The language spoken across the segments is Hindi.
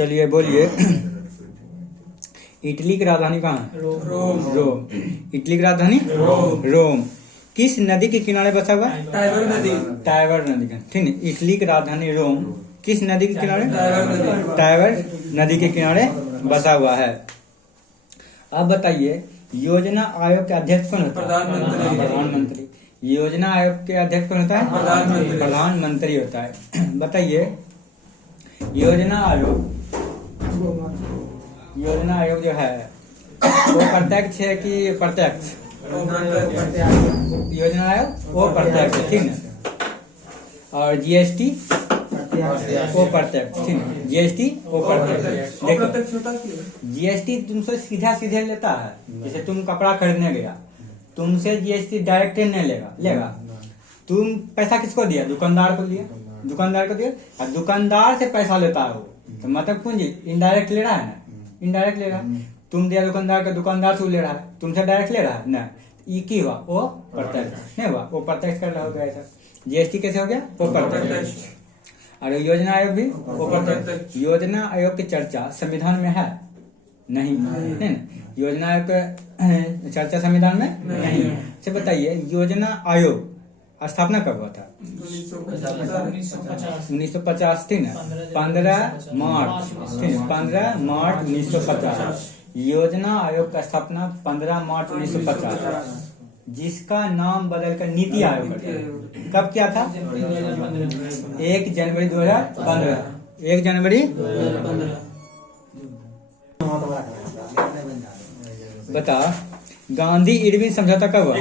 चलिए बोलिए। इटली की राजधानी कहाँ है? रोम। इटली की राजधानी रोम। किस नदी के किनारे बसा हुआ है? टाइबर नदी। टाइबर नदी का, ठीक है। इटली की राजधानी रोम किस नदी के किनारे? टाइबर नदी के किनारे बसा हुआ है। अब बताइए, योजना आयोग के अध्यक्ष कौन होता है? प्रधानमंत्री। योजना आयोग के अध्यक्ष कौन होता है? प्रधानमंत्री होता है। बताइए, योजना आयोग जो है वो प्रत्यक्ष है कि प्रत्यक्ष? योजना आयोग वो प्रत्यक्ष है, ठीक है। और जीएसटी वो प्रत्यक्ष, ठीक है। जीएसटी वो प्रत्यक्ष। देखो, जीएसटी तुमसे सीधे लेता है। जैसे तुम कपड़ा खरीदने गया, तुमसे जीएसटी डायरेक्ट नहीं लेगा। तुम पैसा किसको दिया? दुकानदार को दिया। और दुकानदार से पैसा लेता है वो, तो मतलब पूंजी इनडायरेक्ट ले रहा है ना, इनडायरेक्ट ले रहा है। तुम दिया दुकानदार को, दुकानदार से ले रहा है, तुमसे डायरेक्ट ले रहा है ना। ये की हुआ? वो प्रत्यक्ष नहीं हुआ, वो प्रत्यक्ष कर रहा हो गया ऐसा। जीएसटी कैसे हो गया? वो प्रत्यक्ष। और योजना आयोग भी वो प्रत्यक्ष। योजना आयोग की चर्चा संविधान में है? नहीं ना। योजना आयोग की चर्चा संविधान में नहीं। अच्छा बताइए, योजना आयोग स्थापना कब हुआ था? 1950, ठीक है। 15 मार्च, ठीक है। 15 मार्च 1950 योजना आयोग का स्थापना 15 मार्च 1950, जिसका नाम बदलकर नीति आयोग कर दिया। कब किया था? 1 जनवरी 2015। 1 जनवरी। बता, गांधी इरविन समझौता कब हुआ?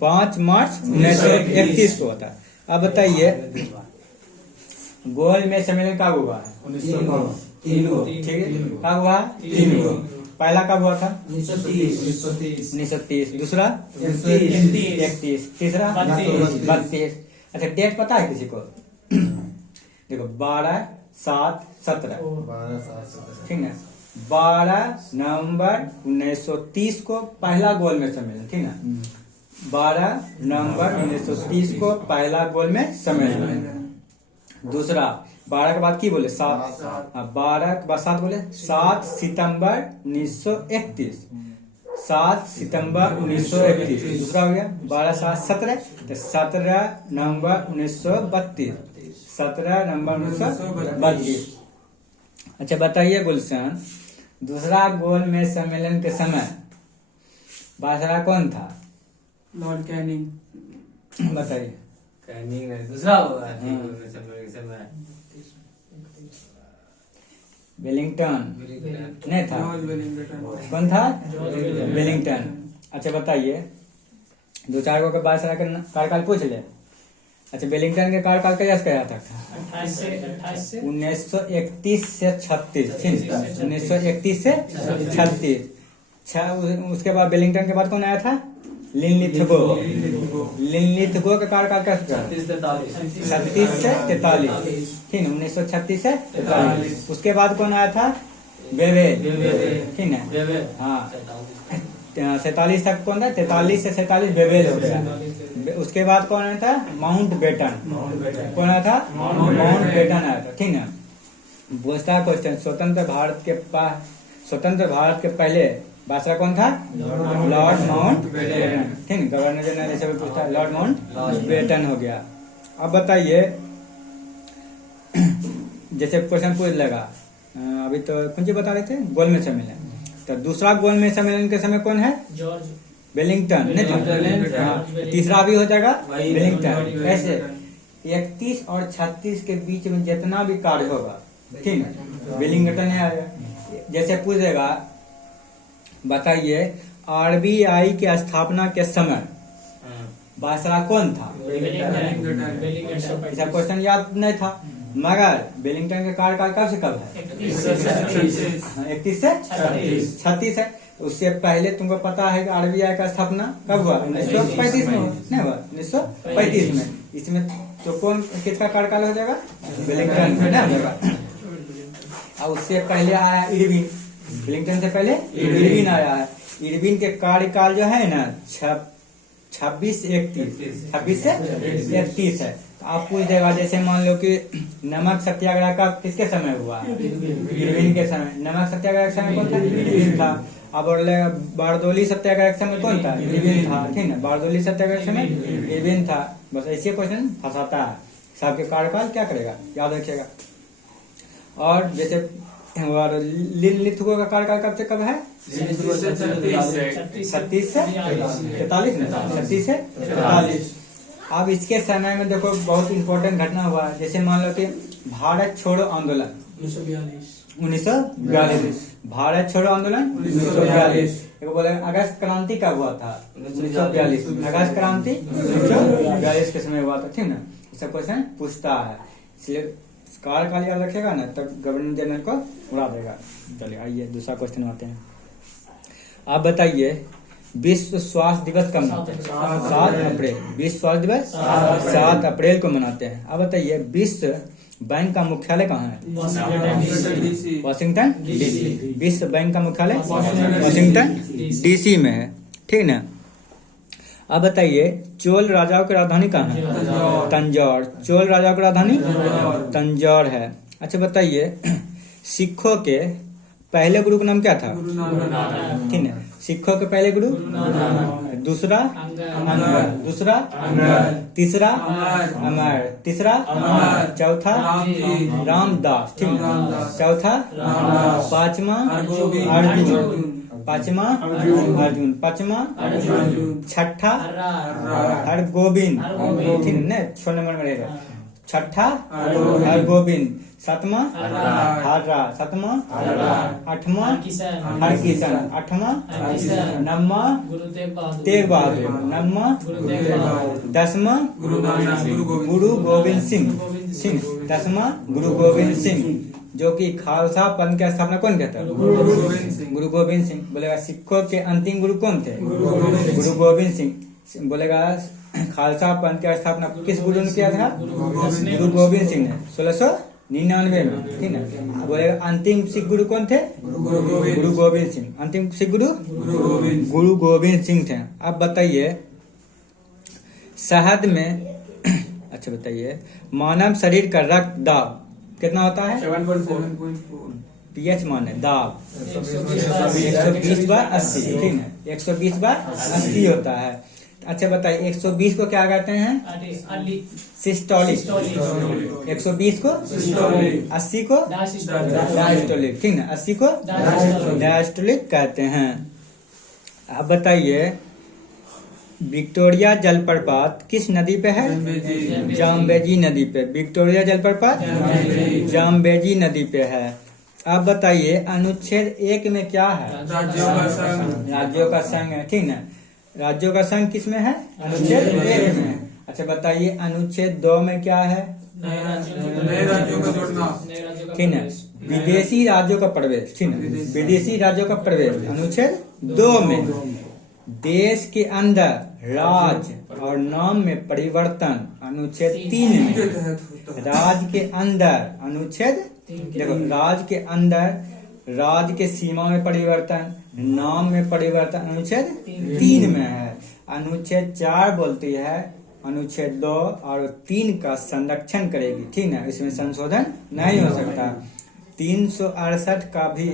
5 मार्च 1931 को होता है। अब बताइए, गोलमेज सम्मेलन कब हुआ है? 1903, ठीक है। कब हुआ? 3 पहला कब हुआ था? 1930। दूसरा 31। तीसरा 32। अच्छा, डेट पता है किसी को? देखो, 12/7/17, ठीक है। 12 नवंबर 1930 को पहला गोलमेज सम्मेलन, ठीक है। 12 नवंबर 1930 को पहला गोलमेज सम्मेलन। दूसरा 12 के बाद की बोले? 7। 12 के बाद 7 बोले? 7 सितंबर 1931। 7 सितंबर 1931 दूसरा हो गया। 12/7/17, तो 17 नवंबर 1932। 17 नवंबर 1932। अच्छा बताइए गुलशन, दूसरा गोलमेज सम्मेलन के समय बादशाह कौन था? Lord Canning. बताइए। कैनिंग नहीं, दूसरा होगा सम्मेलन के समय वेलिंगटन नहीं था? कौन था? वेलिंगटन। अच्छा बताइए, 2-4 गो के बादशाह का कार्यकाल पूछ ले। अच्छा, वेलिंगटन के कार्यकाल कैसे कहा था? 1931 से 36, ठीक है। 1931 से 36। उसके बाद वेलिंगटन के बाद कौन आया था? लिनलिथगो। लिनलिथगो का कार्यकाल कैसे था? 36 से 43, ठीक है। 1936 से 43। उसके बाद कौन आया था? बेवेल, ठीक है। हाँ, 47 तक कौन था? 43 से 47 बेवेल हो गया। उसके बाद कौन आया था? Mountbatten. कौन आया था? माउंट बेटन आया था, ठीक है। पूछता है क्वेश्चन, स्वतंत्र भारत के पहले बादशाह कौन था? लॉर्ड माउंट बेटन, ठीक है। गवर्नर जनरल ऐसे भी पूछता है, लॉर्ड माउंट बेटन हो गया। अब बताइए, जैसे क्वेश्चन पूछ लेगा, अभी तो कुछ बता रहे थे गोलमेज सम्मेलन, तो दूसरा गोलमेज सम्मेलन के समय कौन है? जॉर्ज वेलिंगटन, नहीं था? हाँ, तीसरा भी हो जाएगा वेलिंगटन। कैसे? 31 और 36 के बीच में जितना भी कार्य होगा, ठीक है, वेलिंगटन ने आएगा। जैसे पूछेगा, बताइए, आरबीआई की स्थापना के समय बादशाह कौन था? ऐसा क्वेश्चन याद नहीं था, मगर वेलिंगटन के कार्यकाल कब से कब है? 31 से 36 है। उससे पहले तुमको पता है कि आरबीआई का स्थापना कब हुआ? 1935 में नहीं हुआ? 1935 में। इसमें तो कौन किसका कार्यकाल हो जाएगा? वेलिंगटन का ना हो जाएगा। और उससे पहले आया इरविन। वेलिंगटन से पहले इरविन आया है। इरविन के कार्यकाल जो है ना 26 से 31 है। तो आप पूछ देगा, जैसे मान लो कि नमक सत्याग्रह का किसके समय हुआ? इरविन के समय। नमक सत्याग्रह के समय कौन था? इरविन था। अब बोले बारदोली सत्याग्रह के समय कौन था? इरविन था, ठीक है। बारदोली सत्याग्रह के समय इरविन था। बस ऐसे क्वेश्चन फंसाता है। सबके कार्यकाल क्या करेगा, याद रखिएगा। और जैसे लिथुको का कार्यकाल कब से कब है? 36 से 43 में, 36 से 43। अब इसके समय में देखो बहुत इंपॉर्टेंट घटना हुआ। जैसे मान लो कि भारत छोड़ो आंदोलन 1942, भारत छोड़ो आंदोलन 1942। बोले अगस्त क्रांति कब हुआ था? 1942। अगस्त क्रांति 1942 के समय हुआ था, ठीक ना। इसका क्वेश्चन पूछता है, इसलिए कार्यकाल याद रखेगा ना, तब गवर्नर जनरल को उड़ा देगा। चलिए आइए दूसरा क्वेश्चन आते हैं। आप बताइए विश्व स्वास्थ्य दिवस कब मनाते हैं? 7 अप्रैल। विश्व स्वास्थ्य दिवस 7 अप्रैल को मनाते हैं। अब बताइए विश्व बैंक का मुख्यालय कहाँ है? Washington DC. विश्व बैंक का मुख्यालय वाशिंगटन डीसी में है, ठीक ना। अब बताइए चोल राजाओं की राजधानी कहाँ है? तंजौर। चोल राजाओं की राजधानी तंजौर है। अच्छा बताइए सिखों के पहले गुरु का नाम क्या था? ठीक है। सिखों के पहले गुरु? दूसरा अंगद, दूसरा तीसरा अमर, तीसरा चौथा रामदास, ठीक है। चौथा पांचवा अर्जुन, पांचवा अर्जुन, पांचवा छठा हरगोविंद, ठीक है ना, 6 नंबर में रहेगा। छठा हरगोविंद, सातवां हर्रा, सातवां आठवां हरकिशन, आठवां नववां तेग बहादुर, नववां 10वां गुरु गोविंद सिंह, 10वां गुरु गोविंद सिंह, जो कि खालसा पंथ की स्थापना कौन कहता है? गुरु गोविंद सिंह। बोलेगा सिखों के अंतिम गुरु कौन थे? गुरु गोविंद सिंह। बोलेगा खालसा पंथ की स्थापना किस गुरु ने किया था? गुरु गोविंद सिंह ने 1699 में, ठीक है। बोलेगा अंतिम सिख गुरु कौन थे? गुरु गोविंद सिंह। अंतिम सिख गुरु गुरु गोविंद सिंह थे। अब बताइए शहद में अच्छा बताइए मानव शरीर का रक्त दाब कितना होता है? 7.4। पीएच माने दाब 120/80, ठीक है। 120/80 होता है। अच्छा बताइए 120 को क्या कहते हैं? सिस्टोलिक। 120 को 80 को डायस्टोलिक, ठीक है। 80 को डायस्टोलिक कहते हैं। अब बताइए विक्टोरिया जलप्रपात किस नदी पे है? जाम्बेजी नदी पे। विक्टोरिया जलप्रपात जाम्बेजी नदी पे है। अब बताइए अनुच्छेद 1 में क्या है? राज्यों का संघ है, ठीक है। राज्यों का संघ किस में है? अनुच्छेद 1 में। अच्छा बताइए अनुच्छेद 2 में क्या है? नए राज्यों का जोड़ना, ठीक है। विदेशी राज्यों का प्रवेश, ठीक है। विदेशी राज्यों का प्रवेश अनुच्छेद 2 में। देश के अंदर राज्य और नाम में परिवर्तन अनुच्छेद 3 में। राज्य के अंदर अनुच्छेद देखो राज्य के अंदर राज्य के सीमा में परिवर्तन, नाम में परिवर्तन अनुच्छेद 3 में है। अनुच्छेद 4 बोलती है अनुच्छेद 2 और 3 का संरक्षण करेगी, ठीक है। इसमें संशोधन नहीं हो सकता। 368 का भी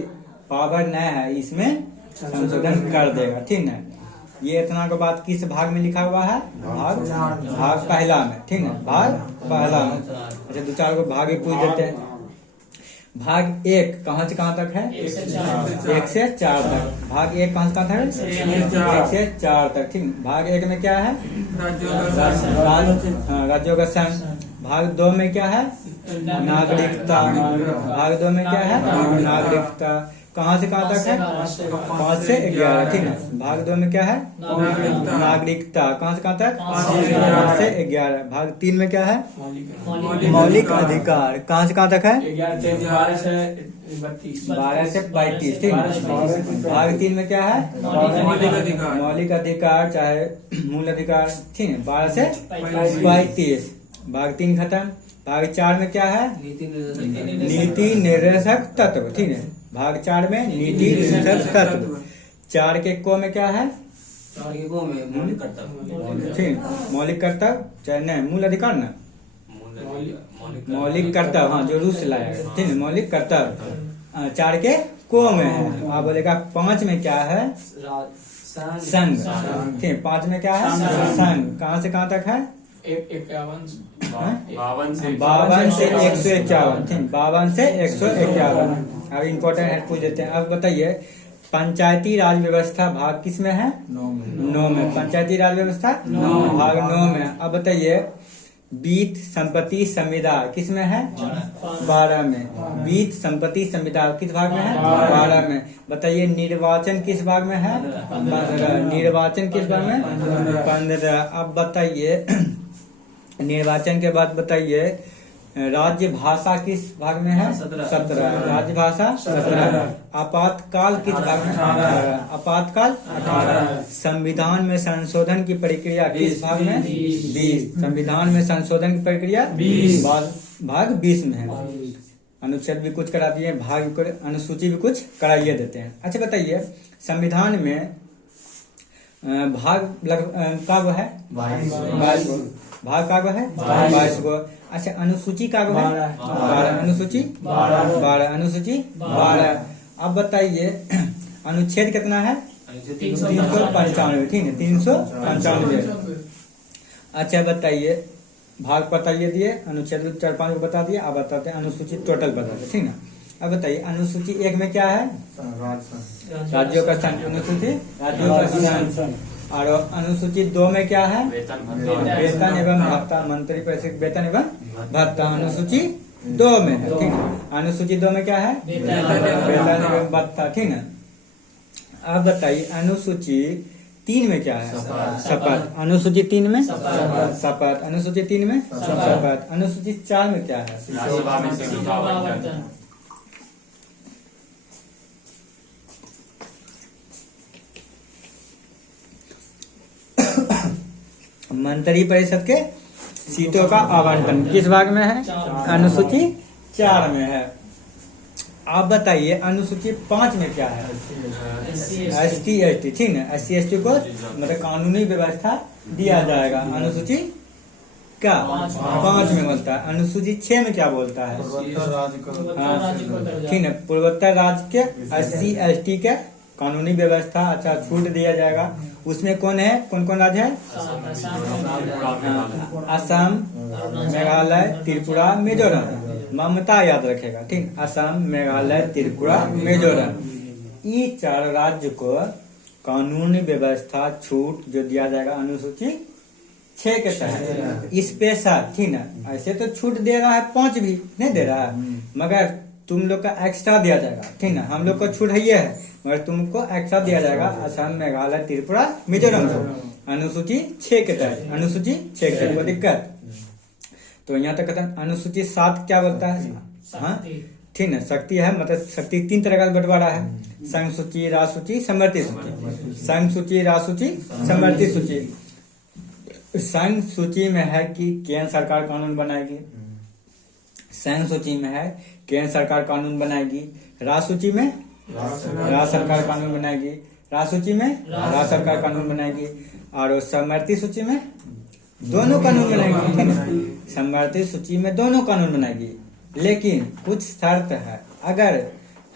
पावर नहीं है, इसमें संशोधन कर देगा, ठीक है। ये इतना के बाद किस भाग में लिखा हुआ है? भाग पहला में, ठीक है। भाग पहला में। अच्छा 2-4 को भाग भी पूछ देते हैं। भाग 1 कहाँ से कहाँ तक है? 1 से 4 तक। भाग 1 कहाँ से कहाँ तक है? 1 से 4 तक, ठीक। भाग 1 में क्या है? राज्यों का संघ। भाग 2 में क्या है? नागरिकता। भाग 2 में क्या है? नागरिकता। कहाँ से कहाँ तक है? 5 से 11, ठीक है। भाग 2 में क्या है? नागरिकता। कहाँ से कहाँ तक? 5 से 11। भाग 3 में क्या है? मौलिक अधिकार। कहाँ से कहाँ तक है? 12 से 32, ठीक है। भाग 3 में क्या है? मौलिक अधिकार चाहे मूल अधिकार, ठीक है। 12 से 35। भाग 3 खत्म। भाग 4 में क्या है? नीति निर्देशक तत्व, ठीक है। भाग 4 में नीति निर्देशक तत्व। 4 के को में क्या है? मौलिक कर्तव्य, ठीक, मौलिक कर्तव्य चाहे नहीं मूल अधिकार ना, मौलिक कर्तव्य, हाँ जो रूस लाया है, ठीक है, मौलिक कर्तव्य 4 के को में है। आप बोलेगा 5 में क्या है? संघ, ठीक है, 5 में क्या है? संघ। कहाँ से कहाँ तक है? 52 से 151, ठीक, 52 से 151। अब इम्पोर्टेंट है, पूछ देते हैं। अब बताइए पंचायती राज व्यवस्था भाग किस में है? 9 में। पंचायती राज व्यवस्था भाग 9 में। अब बताइए वित्त संपत्ति संविदा किस में है? 12 में। वित्त संपत्ति संविदा किस भाग में है? 12 में। बताइए निर्वाचन किस भाग में है? 15। निर्वाचन किस भाग में? 15। अब बताइए निर्वाचन के बाद बताइए राज्य भाषा किस भाग में है? 17। राज्य भाषा 17। आपातकाल किस भाग में? 18। आपातकाल 18। संविधान में संशोधन की प्रक्रिया किस भाग में? 20। संविधान में संशोधन की प्रक्रिया 20 भाग 20 में है। अनुच्छेद भी कुछ करा दिए, भाग अनुसूची भी कुछ कराइए देते हैं। अच्छा बताइए संविधान में भाग का है 22 गो, भाग का है 22 गो। अच्छा अनुसूची का है 12। अनुसूची 12। अनुसूची 12। अब बताइए अनुच्छेद कितना है? 395, ठीक है, 395। अच्छा बताइए भाग बताइए दिए, अनुच्छेद 4-5 को बता दिए। अब बताते हैं अनुसूची टोटल बता दे, ठीक है। अब बताइए अनुसूची 1 में क्या है? राज्यों का संघ। अनुसूची राज्यों का संघ। और अनुसूची 2 में क्या है? वेतन एवं भत्ता, मंत्री परिषद वेतन एवं भत्ता अनुसूची 2 में है, ठीक है। अनुसूची 2 में क्या है? वेतन एवं भत्ता, ठीक है। अब बताइए अनुसूची 3 में क्या है? शपथ। अनुसूची 3 में शपथ। अनुसूची 3 में शपथ। अनुसूची 4 में क्या है? मंत्री परिषद के सीटों का आवंटन किस भाग में है? अनुसूची 4 में है। आप बताइए अनुसूची 5 में क्या है? ST ST, ठीक है। SC ST को मतलब कानूनी व्यवस्था दिया जाएगा। अनुसूची क्या 5 में बोलता है। अनुसूची 6 में क्या बोलता है? ठीक है, पूर्वोत्तर राज्य के SC ST के कानूनी व्यवस्था अच्छा छूट दिया जाएगा। उसमें कौन है? कौन कौन राज्य है? असम, मेघालय, त्रिपुरा, मिजोरम। ममता याद रखेगा, ठीक। असम, मेघालय, त्रिपुरा, मिजोरम, ये 4 राज्य को कानूनी व्यवस्था छूट जो दिया जाएगा अनुसूची 6 के तहत स्पेशल, ठीक ना। ऐसे तो छूट दे रहा है 5 भी नहीं दे रहा है, मगर तुम लोग का एक्स्ट्रा दिया जाएगा, ठीक ना। हम लोग को छूट है मगर तुमको एक्स्ट्रा दिया जाएगा असम, मेघालय, त्रिपुरा, मिजोरम को अनुसूची 6 के तहत। अनुसूची 6 के तहत दिक्कत तो यहाँ तक खत्म। अनुसूची 7 क्या बोलता है? हाँ ठीक है, शक्ति है, मतलब शक्ति 3 तरह का बंटवारा है, संघ सूची, राज सूची, समवर्ती सूची। संघ सूची, राज सूची, समवर्ती सूची। संघ सूची में है कि केंद्र सरकार कानून बनाएगी, संघ सूची में है केंद्र सरकार कानून बनाएगी, राज सूची में राज्य सरकार कानून बनाएगी, राज सूची में राज्य सरकार कानून बनाएगी, और समवर्ती सूची में दोनों कानून बनाएगी, ठीक है। समवर्ती सूची में दोनों कानून बनाएगी, लेकिन कुछ शर्त है। अगर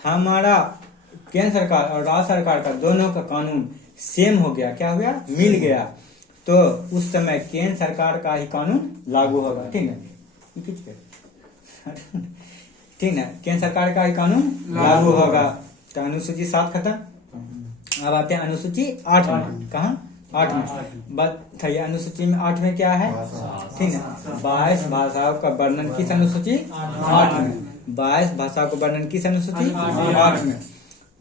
हमारा केंद्र सरकार और राज्य सरकार का दोनों का कानून सेम हो गया, क्या हो गया? मिल गया, तो उस समय केंद्र सरकार का ही कानून लागू होगा, ठीक है। ठीक है, केंद्र सरकार का ही कानून लागू होगा। तो अनुसूची 7 खत्म। अब आते हैं अनुसूची 8 में। कहा? 8 में। बताइए अनुसूची में 8 में क्या है? ठीक है, 22 भाषाओं का वर्णन किस अनुसूची? 8 में। 22 भाषाओं का वर्णन किस अनुसूची? 8 में।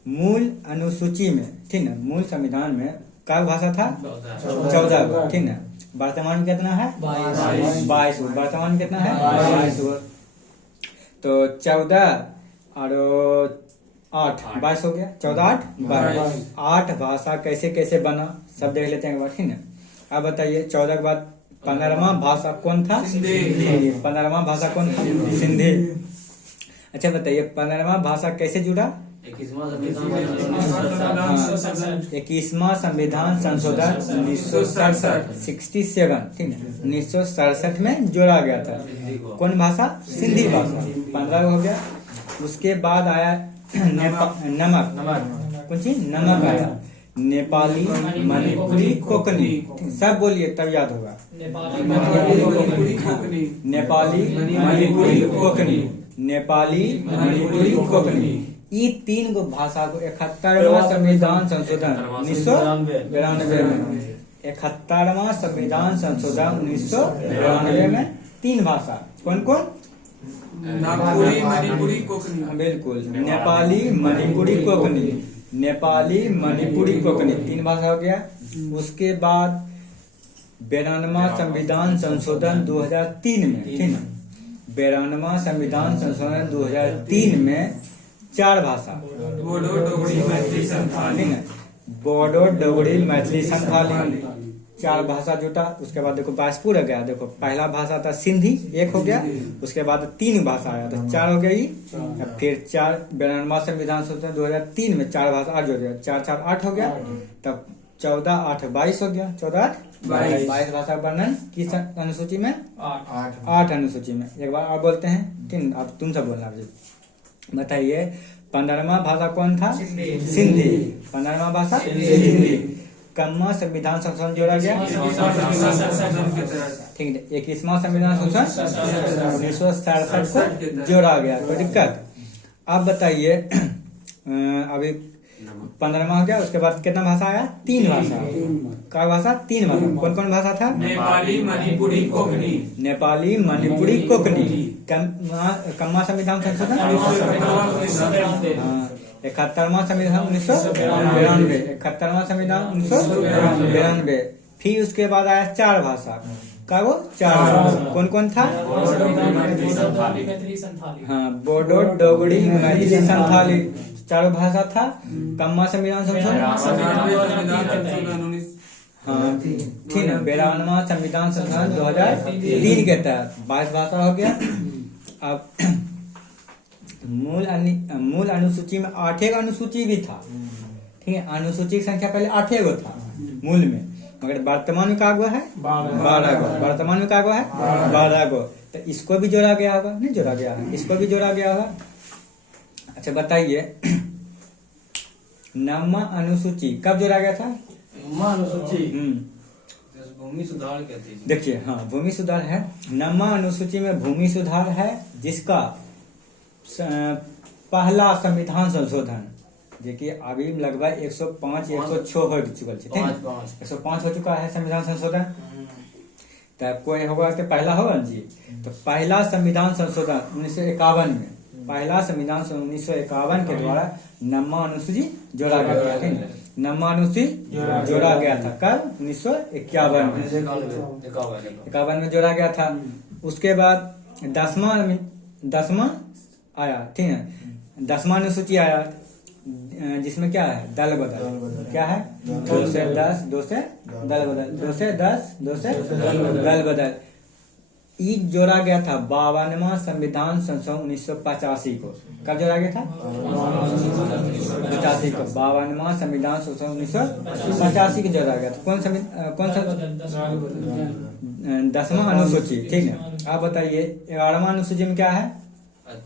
मूल अनुसूची में, ठीक है, मूल संविधान में क्या भाषा था? 14, ठीक है। वर्तमान में कितना है? 22। वर्तमान में कितना है? 22। तो 14 और 8 22 हो गया। 14 8 22। 8 भाषा कैसे कैसे बना सब देख लेते हैं एक बार, ठीक है। अब बताइए 14 के बाद 15वां भाषा कौन था? 15वां भाषा कौन था? सिंधी। अच्छा बताइए 15वां भाषा कैसे जुड़ा? 21वां संविधान संशोधन 1967 67, ठीक है, 1967 में जोड़ा गया था। कौन भाषा? सिंधी भाषा। 15 हो गया। उसके बाद आया नमक। कौन चीज? नमक आया। नेपाली, मणिपुरी, कोकनी। सब बोलिए तब याद होगा। नेपाली, मणिपुरी, कोकनी। नेपाली, मणिपुरी, कोकनी। ये 3 गो भाषा को 71वां संविधान संशोधन 1992 में 71वां संविधान संशोधन 1992 में 3 भाषा। कौन कौन? नागपुरी, मणिपुरी, कोकनी। बिल्कुल। नेपाली, मणिपुरी, कोकनी। नेपाली, मणिपुरी, कोकनी 3 भाषा हो गया। उसके बाद 92वां संविधान संशोधन 2003 में, ठीक है, 92वां संविधान संशोधन 2003 में 4 भाषा। बोडो, डोगरी, मैथिली, संथाली। बोडो, डोगरी, मैथिली, संथाली 4 भाषा जुटा। उसके बाद देखो 22 पूरा गया। देखो पहला भाषा था सिंधी, 1 हो गया। उसके बाद 3 भाषा आया तो 4 हो गई। फिर 92वां संविधान संशोधन 2003 में 4 भाषा और जोड़ दिया। 4 4 8 हो गया। तब 14 8 22 हो गया। 14 8 22 भाषा का वर्णन किस अनुसूची में? 8 अनुसूची में। एक बार और बोलते हैं, ठीक। अब तुम सब बोलना। बताइए 15वां भाषा कौन था? सिंधी। 15वां भाषा सिंधी। कम्मा संविधान संशोधन जोड़ा गया, ठीक है। 21वां संविधान संशोधन 1967 को जोड़ा गया। कोई दिक्कत? अब बताइए अभी 15वां हो गया। उसके बाद कितना भाषा आया? 3 भाषा। क्या भाषा? 3 भाषा। कौन कौन भाषा था? नेपाली, मणिपुरी, कोकनी। नेपाली, मणिपुरी, कोकनी। कम्मा संविधान संशोधन 71वां संविधान 1992। 71वां संविधान 1992। फिर उसके बाद आया 4 भाषा। क्या वो? 4। कौन कौन था? हाँ, बोडो, डोगरी, मैथिली, संथाली 4 भाषा था। कम्मा संविधान संशोधन, हाँ ठीक है, 92वां संविधान संशोधन 2003 के तहत 22 भाषा हो गया। अब मूल अनुसूची में 8 अनुसूची भी था, ठीक है। अनुसूची की संख्या पहले 8 गो था मूल में, मगर वर्तमान में क्या हुआ है? 12 गो। वर्तमान में क्या हुआ है? 12 गो। तो इसको भी जोड़ा गया होगा? नहीं जोड़ा गया है, इसको भी जोड़ा गया होगा। अच्छा बताइए 9वां अनुसूची कब जोड़ा गया था? अनुसूची भूमि सुधार कहते हैं। देखिए, हाँ भूमि सुधार है। 9वां अनुसूची में भूमि सुधार है, जिसका पहला संविधान संशोधन देखिए अभी लगभग 105 106 हो चुका है, 105 हो चुका है संविधान संशोधन। तब कोई होगा कि पहला होगा जी, तो पहला संविधान संशोधन 1951 में, पहला संविधान 1951 के द्वारा 9वां अनुसूची जोड़ा गया था, ठीक है। 9वां अनुसूची जोड़ा गया था कब? 1951 में जोड़ा गया था। उसके बाद 10वां आया, ठीक है। 10वां अनुसूची आया जिसमें क्या है? दल बदल। क्या है? 2 से 10, 2 से दल बदल, 2 से 10, 2 से दल बदल। ये जोड़ा गया था 52वां संविधान संशोधन 1985 को। कब जोड़ा गया था? 85 को। 52वां संविधान संशोधन 1985 को जोड़ा गया था। कौन सा 10वां अनुसूची, ठीक है। आप बताइए 11वां अनुसूची में क्या है?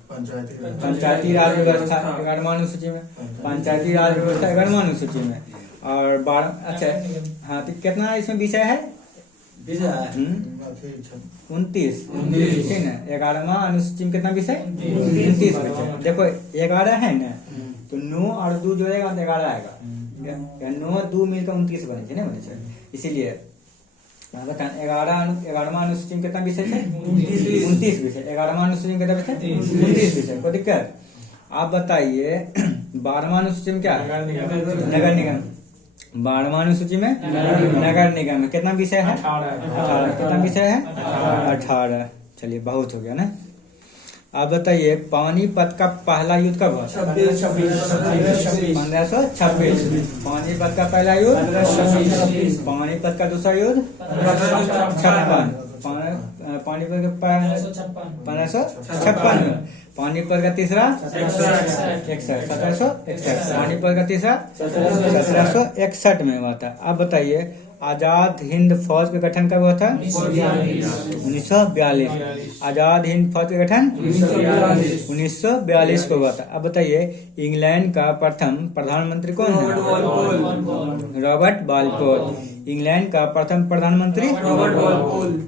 पंचायती राज व्यवस्था 11वां अनुसूची में। पंचायती राज व्यवस्था 11वां अनुसूची में। और 12, अच्छा हाँ, तो कितना इसमें विषय है? 29, ठीक है। 11वां अनुसूची में कितना विषय? 29 विषय। देखो 11 है ना, तो 9 और 2 जोड़ेगा तो 11 आएगा। 9 और 2 मिलकर 29 बने, नहीं बने। इसीलिए बताएं 11वां अनुसूची में कितना विषय है? 29 विषय। 11वां अनुसूची में कितना विषय? 29 विषय। कोई दिक्कत? आप बताइए 12वां अनुसूची में क्या है? नगर निगम। 12वां अनुसूची में नगर निगम में कितना विषय है? 18। कितना विषय है? 18। चलिए बहुत हो गया ना। आप बताइए पानीपत का पहला युद्ध कब हुआ? 1526। पानीपत का पहला युद्ध 1526। पानीपत का दूसरा युद्ध 1556। पानीपत का 1556 में। पानीपत का तीसरा 61, 1761। पानीपत का तीसरा 1761 में हुआ था। अब बताइए आजाद हिंद फौज का गठन कब हुआ था? 1942। आजाद हिंद फौज का गठन 1942 को हुआ था। अब बताइए इंग्लैंड का प्रथम प्रधानमंत्री कौन है? रॉबर्ट बालपोल। इंग्लैंड का प्रथम प्रधानमंत्री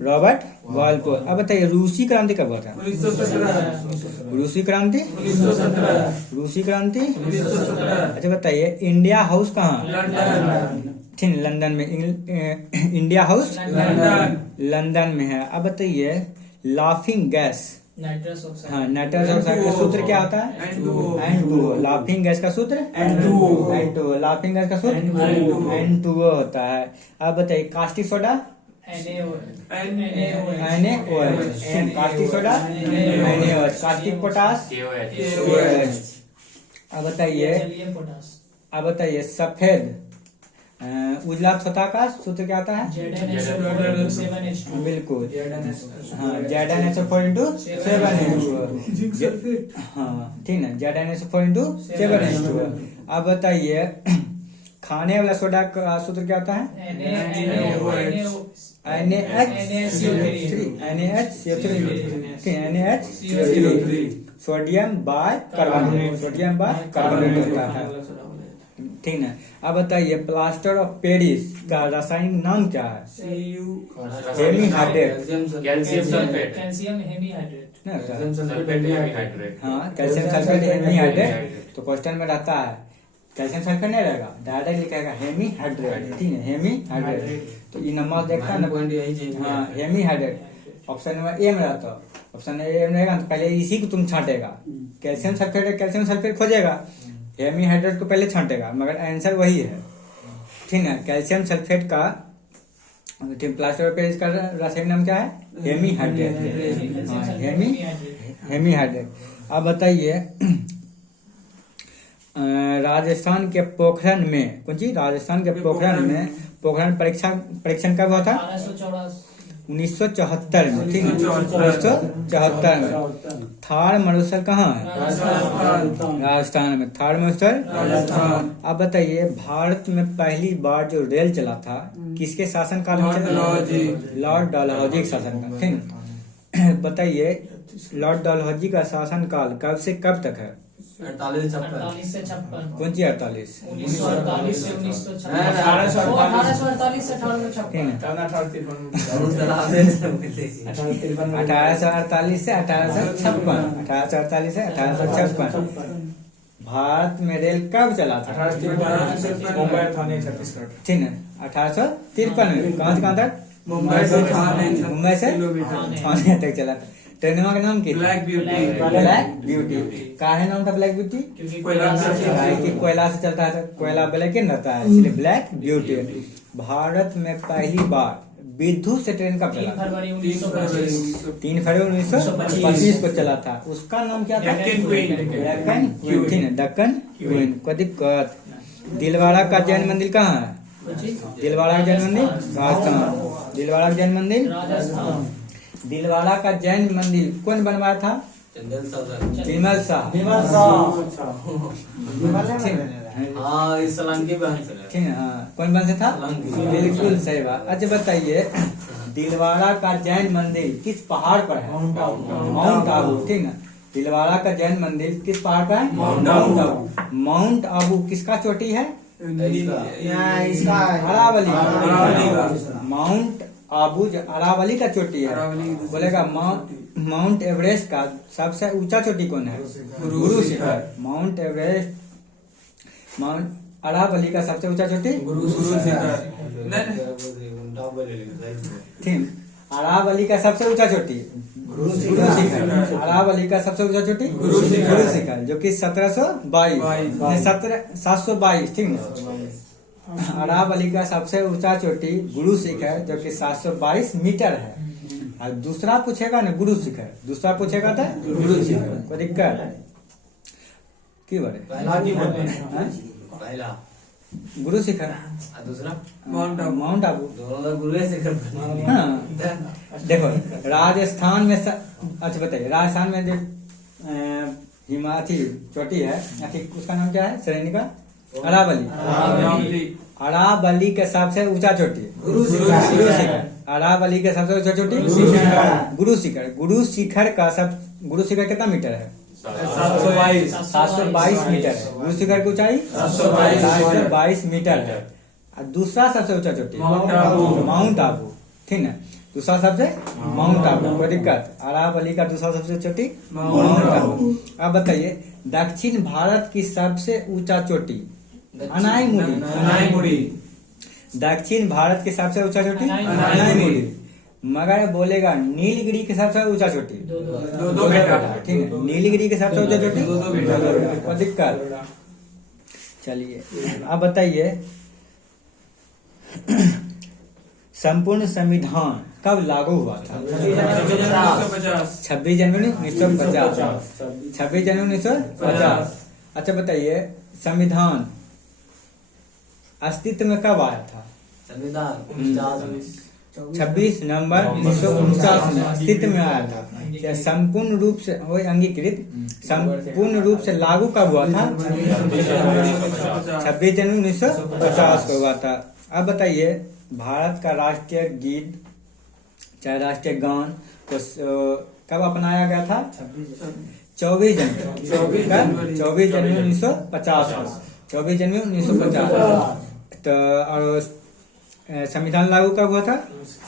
रॉबर्ट बालपोल। अब बताइए रूसी क्रांति कब हुआ था? 1917। रूसी क्रांति 1917। रूसी क्रांति 1917। अच्छा बताइए इंडिया हाउस कहाँ? लंदन। ठीक, लंदन में। India house London. लंदन में है। अब बताइए लाफिंग गैस, नाइट्रस ऑक्साइड। हाँ नाइट्रस ऑक्साइड का सूत्र क्या होता है? N2O। लाफिंग गैस का सूत्र N2O। लाफिंग गैस का सूत्र N2O होता है। अब बताइए caustic soda NaOH। Caustic soda NaOH। Caustic potash KOH। अब बताइए सफेद उजला छोटा का सूत्र क्या आता है? ZnSO7H2। बिल्कुल, हाँ ZnSO4*7H2। हाँ ठीक ना, ZnSO4*7H2। अब बताइए खाने वाला सोडा का सूत्र क्या होता है? NaHCO3। सोडियम बाय कार्बोनेट होता है। ठीक ना। अब बताइए प्लास्टर ऑफ पेरिस का रासायनिक नाम क्या है? Hemi hydrate. Calcium sulphate. Calcium hemihydrate. हाँ कैल्शियम सल्फेट हेमीहाइड्रेट। हाँ कैल्शियम सल्फेट हेमी हाइड्रेट। तो क्वेश्चन में रहता है कैल्शियम सल्फेट नहीं रहेगा, डायरेक्ट लिखेगा हेमी हाइड्रेट। ठीक है, हेमी हाइड्रेट। तो ये नंबर देखता है ना, हाँ hemi hydrate. Option number A में रहता है। ऑप्शन ए में रहेगा तो पहले इसी को तुम छांटेगा, कैल्शियम सल्फेट खोजेगा, हेमी हाइड्रेट को पहले छांटेगा, मगर आंसर वही है। ठीक है, कैल्शियम सल्फेट का प्लास्टर ऑफ पेरिस का रासायनिक नाम क्या है? Hemi hydrate. हाँ हेमी हाइड्रेट। अब बताइए राजस्थान के पोखरण में पोखरण परीक्षण कब हुआ था? 1974 में। ठीक है, 1974 में। थार मरुस्थल कहाँ है? राजस्थान में। थार मरुस्थल। अब बताइए भारत में पहली बार जो रेल चला था किसके शासन काल में चला? लॉर्ड डलहौजी के शासन काल। ठीक, बताइए लॉर्ड डलहौजी का शासन काल कब से कब तक है? 48 से 56। कौन सी 48? 1948 से 1956। 1848 से 1856। 1848 से 1856। भारत में रेल कब चला था? ठीक है, 1853 में। कहाँ से कहाँ तक? मुंबई से थाने तक चला था। ट्रेन का नाम क्या? Black beauty. काहे नाम था ब्लैक ब्यूटी? क्योंकि कोयला से चलता है, कोयला ब्लैक ही रहता है, इसलिए ब्लैक ब्यूटी। भारत में पहली बार विद्युत से ट्रेन कब चला? 3 फरवरी 1925। 3 फरवरी 1925 को चला था। उसका नाम क्या था? डेक्कन क्वीन। ठीक है, डेक्कन क्वीन। कोई दिक्कत? दिलवाड़ा का जैन मंदिर कहाँ है? दिलवाड़ा का जैन मंदिर राजस्थान। दिलवाड़ा का जैन मंदिर राजस्थान। दिलवाड़ा का जैन मंदिर कौन बनवाया था? विमल शाह। हाँ इस सलंगी बहन से। ठीक है, हाँ कौन बन से था? बिल्कुल सही बात। अच्छा बताइए दिलवाड़ा का जैन मंदिर किस पहाड़ पर है? माउंट आबू। ठीक है, दिलवाड़ा का जैन मंदिर किस पहाड़ पर है? माउंट आबू। माउंट आबू किसका चोटी है? अरावली। माउंट आबू जो अरावली का चोटी है, बोलेगा माउंट एवरेस्ट का सबसे ऊंचा चोटी कौन है? गुरु शिखर। माउंट एवरेस्ट अरावली का सबसे ऊंचा चोटी गुरु शिखर। ठीक, अरावली का सबसे ऊंचा चोटी गुरु शिखर। अरावली का सबसे ऊंचा चोटी गुरु शिखर, जो कि 722। ठीक है, अरावली का सबसे ऊंचा चोटी गुरु शिखर जो कि 722 मीटर है। और दूसरा पूछेगा ना गुरु शिखर, दूसरा पूछेगा था गुरु शिखर। कोई दिक्कत? की बोले पहला गुरु शिखर, दूसरा माउंट आबू। दोनों गुरु शिखर। हाँ देखो राजस्थान में अच्छा बताइए, राजस्थान में जो हिमालय चोटी है, उसका नाम क्या है श्रेणी का? अरावली। अरावली। अरावली के सबसे ऊंचा चोटी गुरु शिखर। अरावली के सबसे ऊंचा चोटी गुरु शिखर। गुरु शिखर कितना मीटर है? 722। 722 मीटर है गुरु शिखर की ऊंचाई। 722 मीटर है। और दूसरा सबसे ऊंचा चोटी माउंट आबू, ठीक है। दूसरा सबसे माउंट आबू, कोई दिक्कत? अरावली का दूसरा सबसे चोटी माउंट आबू। अब बताइए दक्षिण भारत की सबसे ऊंचा चोटी अनाईमुड़ी। दक्षिण भारत की सबसे ऊंचा चोटी अनाईमुड़ी। अनाईमुड़ी। मगर बोलेगा नीलगिरी की सबसे ऊंचा चोटी 2 मीटर। ठीक है। नीलगिरी की सबसे ऊंचा चोटी 2 मीटर। कोई दिक्कत? चलिए अब बताइए संपूर्ण संविधान कब लागू हुआ था? 26 जनवरी 1950। 26 जनवरी 1950। अच्छा बताइए संविधान अस्तित्व में कब आया था? संविधान 26 नवंबर 1949 में अस्तित्व में आया था। क्या संपूर्ण रूप से वही अंगीकृत संपूर्ण रूप से लागू कब हुआ था? 26 जनवरी 1950 को हुआ था। अब बताइए भारत का राष्ट्रीय गीत चाहे राष्ट्रीय गान को कब अपनाया गया था? 24 जनवरी 1950। 24 जनवरी 1950। तो और संविधान लागू कब हुआ था?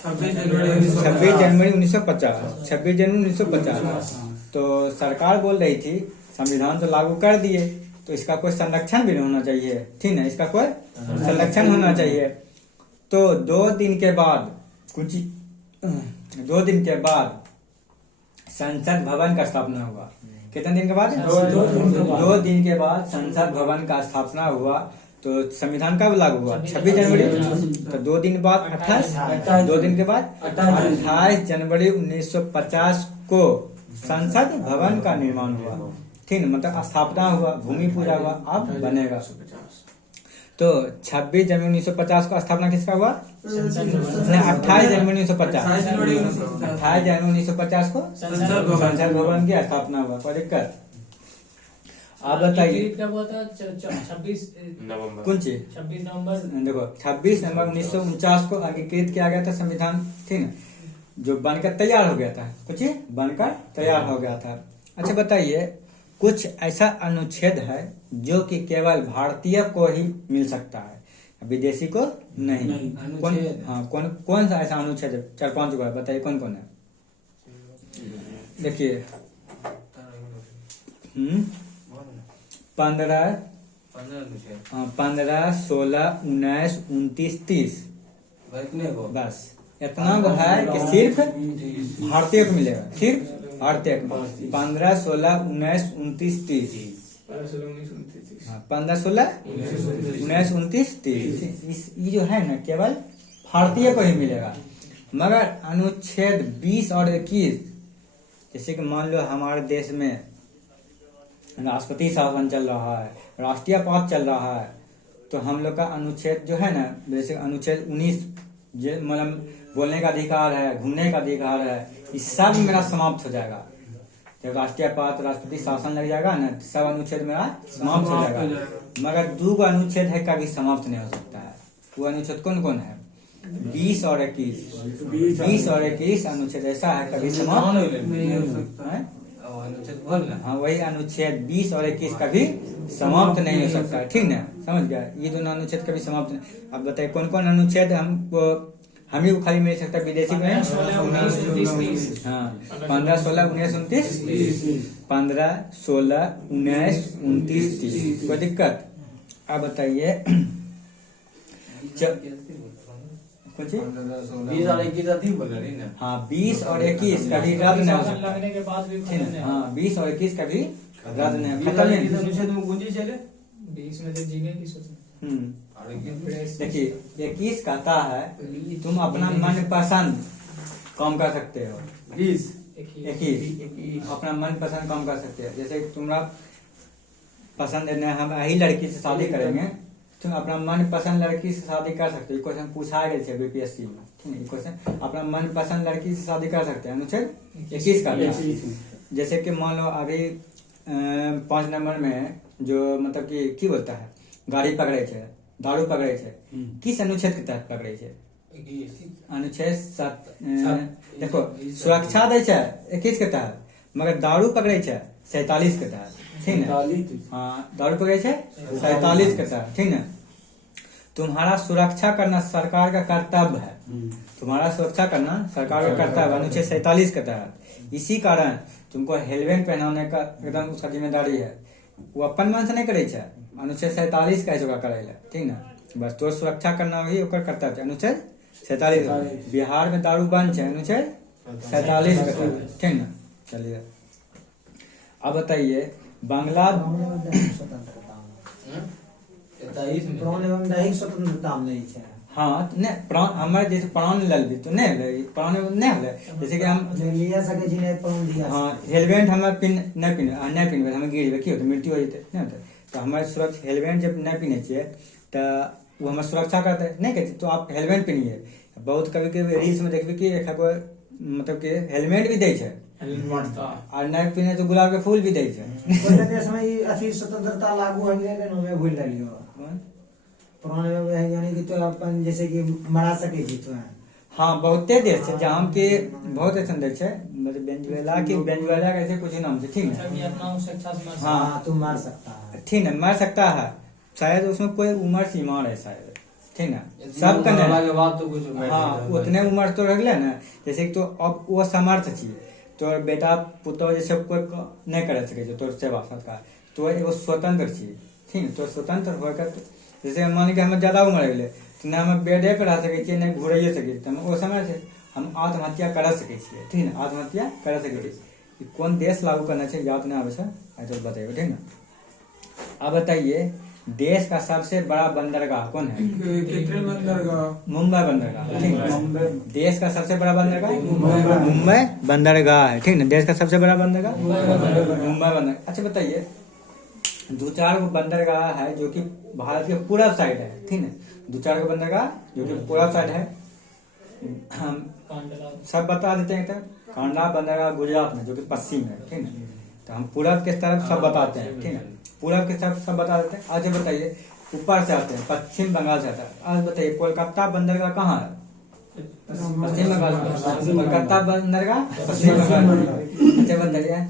26 जनवरी 26 जनवरी 1950। 26 जनवरी 1950। तो सरकार बोल रही थी संविधान तो लागू कर दिए तो इसका कोई संरक्षण भी होना चाहिए, ठीक है। इसका कोई संरक्षण होना चाहिए। तो 2 दिन के बाद संसद भवन का स्थापना हुआ। कितने दिन के बाद? 2 दिन के बाद संसद भवन का स्थापना हुआ। तो संविधान कब लागू हुआ? 26 जनवरी। तो 2 दिन बाद 2 दिन के बाद 28 जनवरी 1950 को संसद भवन का निर्माण हुआ, ठीक है। मतलब स्थापना हुआ, भूमि पूजा हुआ, अब बनेगा। तो 26 जनवरी 1950 को स्थापना किसका हुआ? 28 जनवरी 1950। 28 जनवरी 1950 को संसद भवन की स्थापना हुआ। कोई दिक्कत? आप बताइए क्या हुआ था? 26 नवंबर कौन चीज? 26 नवंबर देखो 26 नवंबर 1949 को अंगीकृत किया गया था संविधान, ठीक है। जो बनकर तैयार हो गया था, कुछ बनकर तैयार हो गया था। अच्छा बताइए कुछ ऐसा अनुच्छेद है जो कि केवल भारतीय को ही मिल सकता है, विदेशी को नहीं। कौन सा ऐसा अनुच्छेद है? 4-5 गो है, बताइए कौन कौन है? देखिए 15, 16, 19, 29, 30 बस इतना गो है कि सिर्फ भारतीय को मिलेगा, सिर्फ भारतीय को। 15, 16, 19, 29, 30 15, 16, 19, 29, 30 ये जो है ना केवल भारतीय को ही मिलेगा। मगर अनुच्छेद 20 और 21 जैसे कि मान लो हमारे देश में राष्ट्रपति शासन चल रहा है, राष्ट्रीय पात चल रहा है, तो हम लोग का अनुच्छेद जो है ना, जैसे अनुच्छेद 19 मतलब बोलने का अधिकार है, घूमने का अधिकार है, इस सब मेरा समाप्त हो जाएगा। जब राष्ट्रीय पात राष्ट्रपति शासन लग जाएगा ना, सब अनुच्छेद मेरा समाप्त हो जाएगा। मगर 2 अनुच्छेद है कभी समाप्त नहीं हो सकता है। वो अनुच्छेद कौन कौन है? 20 और 21। 20 और 21 अनुच्छेद ऐसा है कभी समाप्त नहीं हो सकता है। हाँ वही अनुच्छेद 20 और 21 कभी समाप्त नहीं हो सकता है, ठीक ना? समझ गया? ये दोनों अनुच्छेद कभी समाप्त नहीं। अब बताइए कौन कौन अनुच्छेद हम ही को खाली मिल सकता है, विदेशी में? हाँ 15, 16, 19, 29, 15, 16, 19, 29, 30 कोई दिक्कत? अब बताइए कुछ 20 और 21 बोल रही ना। हाँ 20 और 21 कभी रद्द नहीं हो सकता। लगने के बाद भी हाँ 20 और 21 कभी रद्द नहीं, खत्म नहीं। अनुच्छेद में गुंजी चले 20 में तो जीने की सोच। देखिए 21 कहता है तुम अपना मन पसंद काम कर सकते हो। 21 अपना मन पसंद काम कर सकते हो। जैसे तुम्हारा पसंद है, हम यही लड़की से शादी करेंगे, तुम अपना मन पसंद लड़की से शादी कर सकते हो। क्वेश्चन पूछा गया है बीपीएससी में, ठीक है। क्वेश्चन अपना मन पसंद लड़की से शादी कर सकते हैं, अनुच्छेद 21 का। जैसे कि मान लो अभी 5 नंबर में जो मतलब कि की बोलता है गाड़ी पकड़े छे, दारू पकड़े छे, किस अनुच्छेद के तहत पकड़े छे? अनुच्छेद 7 देखो सुरक्षा दे छे 21 के तहत, मगर दारू पकड़े छे 47 के तहत, ठीक है। हाँ, दारू पकड़े छे 47 के तहत, ठीक है। तुम्हारा सुरक्षा करना सरकार का कर्तव्य है, तुम्हारा सुरक्षा करना सरकार का कर्तव्य अनुच्छेद 47 के तहत। इसी कारण तुमको हेलमेट पहनाने का एकदम उसका जिम्मेदारी है। वो अपन मन से नहीं करे छे, अनुच्छेद 47 का है करे, ठीक ना। बस तो सुरक्षा करना वही ओकर कर्तव्य है, अनुच्छेद 47। बिहार में दारू बंद है, अनुच्छेद 47 के तहत, ठीक ना। चलिए अब बताइए बांग्ला स्वतंत्रता नहीं है। हाँ नहीं प्राण हमारे जैसे प्राण लल भी तो नहीं ले प्राण नहीं ले, जैसे कि हम लिया सके जी ने प्राण दिया। हाँ हेलमेट हमें नहीं पिनबे हमें गिर की होते मृत्यु हो जाते नहीं होते, तो हमारे सुरक्षा हेलमेट जब नहीं पहने छे तो वो हमारे सुरक्षा करते नहीं कहते, तो आप हेलमेट पहनिए। बहुत कभी कभी रील्स में देखबे कि मतलब कि हेलमेट भी दे छे और नहीं पहने तो गुलाब के फूल भी दे छे। पहले देश में ये अथी स्वतंत्रता लागू हो गए लेकिन हमें भूल लियो पुराने में यानी कि तो अपन जैसे कि मरा सके जी तो हाँ बहुते देश है जहाँ के बहुत ऐसा देश है, मतलब वेनेजुएला का ऐसे कुछ नाम से, ठीक है। अभी अपना स्वेच्छा से मर हाँ तू मार सकता है, ठीक है मर सकता है, शायद उसमें कोई उम्र सीमा है शायद, ठीक है। सब का के बाद तो कुछ हाँ उतने उम्र तो रख ले ना, जैसे कि तो अब वो समर्थ छी तो बेटा पुतो जैसे कोई नहीं कर सके तो सेवा सत्कार तो एगो स्वतंत्र छी, ठीक है। तो स्वतंत्र होकर जैसे मान के हमें ज्यादा उम्र गेले तो ना हम बेडे पर रह सके छियै नहीं घुरैये सके तो हम वो समय से हम आत्महत्या कर सके छियै, ठीक है। आत्महत्या कर सके छियै। कौन देश लागू करना चाहिए याद नहीं आवे छै तो बताइए, ठीक है। अब बताइए देश का सबसे बड़ा बंदरगाह कौन है? कितने बंदरगाह? मुंबई बंदरगाह, ठीक है। देश का सबसे बड़ा बंदरगाह मुंबई बंदरगाह है, ठीक है। देश का सबसे बड़ा बंदरगाह मुंबई बंदरगाह। अच्छा बताइए 2-4 गो बंदरगाह है जो कि भारत के पूर्व साइड है, ठीक है। 2-4 गो बंदरगाह जो कि पूर्व साइड है, हम सब बता देते हैं। तो कांडला बंदरगाह गुजरात में जो कि पश्चिम है, ठीक है। तो हम पूरब के तरफ सब बताते हैं, ठीक है। पूरब के तरफ सब बता देते हैं। आज बताइए ऊपर से आते हैं, पश्चिम बंगाल से आता है। आज बताइए कोलकाता बंदरगाह कहाँ है? पश्चिम बंगाल में। कोलकाता बंदरगाह पश्चिम बंगाल। अच्छा बताइए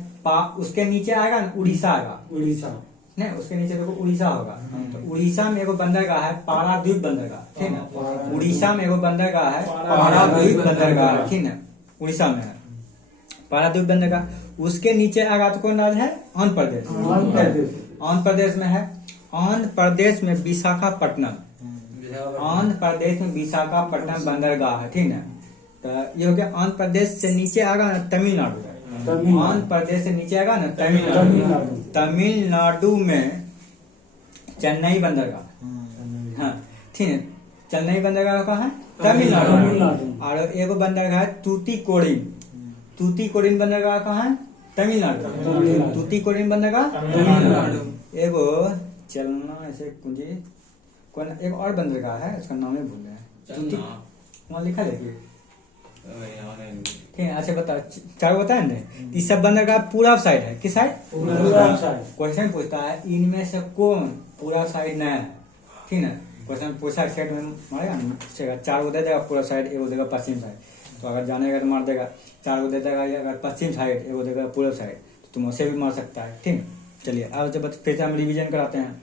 उसके नीचे आएगा ना उड़ीसा आएगा, उड़ीसा नहीं उसके नीचे देखो उड़ीसा होगा। तो उड़ीसा में एगो बंदरगाह है पारादीप बंदरगाह, ठीक है। उड़ीसा में एगो बंदरगाह है पारादीप बंदरगाह, ठीक है। उड़ीसा में है पारादीप बंदरगाह। उसके नीचे आएगा तो कौन राज्य है? आंध्र प्रदेश। आंध्र प्रदेश में है, आंध्र प्रदेश में विशाखापट्टनम, आंध्र प्रदेश में विशाखापट्टनम बंदरगाह है, ठीक है। तो ये हो गया आंध्र प्रदेश से नीचे आएगा ना तमिलनाडु, आंध्र प्रदेश से नीचे आएगा ना तमिलनाडु। तमिलनाडु में चेन्नई बंदरगाह, हाँ ठीक है। चेन्नई बंदरगाह कहाँ है? तमिलनाडु। और एगो बंदरगाह है तूतीकोरिन। तूतीकोरिन बंदरगाह कहाँ है? तमिलनाडु। तूतीकोरिन बंदरगाह तमिलनाडु। एगो चलना ऐसे कुंजी कौन एक और बंदरगाह है, उसका नाम ही भूल गए, वहाँ लिखा है ठीक है। अच्छा बता 4 बताए ना, ये सब बंदरगाह पूरा साइड है, किस साइड? पूरा साइड। क्वेश्चन पूछता है इनमें से कौन पूरा साइड नहीं है, ठीक है। क्वेश्चन पूछा साइड में मारेगा ना 4 गो दे देगा पूरा साइड, एगो देगा पश्चिम साइड। तो अगर जानेगा तो मार देगा, 4 गो दे देगा अगर पश्चिम साइड, एगो देगा पूर्व साइड, तो तुम उसे भी मार सकता है, ठीक है। चलिए अब जब फिर से हम रिवीजन कराते हैं।